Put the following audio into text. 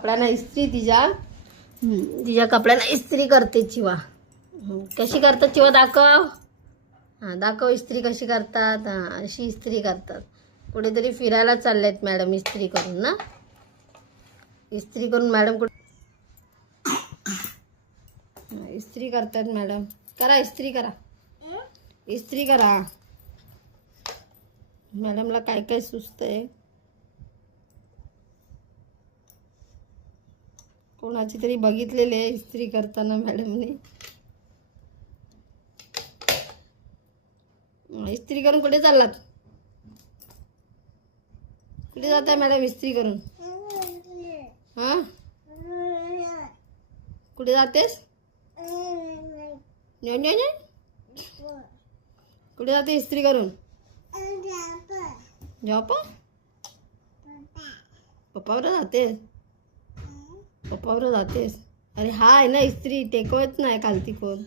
कपड्यांना इस्त्री तिच्या कपड्यांना इस्त्री करते चिवा. कशी करतात चिवा दाखव. हां दाखव इस्त्री कशी करतात. हां अशी इस्त्री करतात. कुठेतरी फिरायला चाललेत मॅडम इस्त्री करून ना. इस्त्री करून मॅडम कुठे इस्त्री करतात मॅडम. करा इस्त्री करा. इस्त्री करा. मॅडमला काय काय सुचतंय. कोणाची तरी बघितलेली आहे इस्त्री करताना मॅडमने. इस्त्री करून कुठे चाललात. कुठे जात आहे मॅडम इस्त्री करून. हां कुठे जातेस. कुठे जाते इस्त्री करून. जॉब पप्पावर जातेस. पप्पावर जातेस. अरे हा आहे ना इस्त्री टेकवत नाही खालती कोण.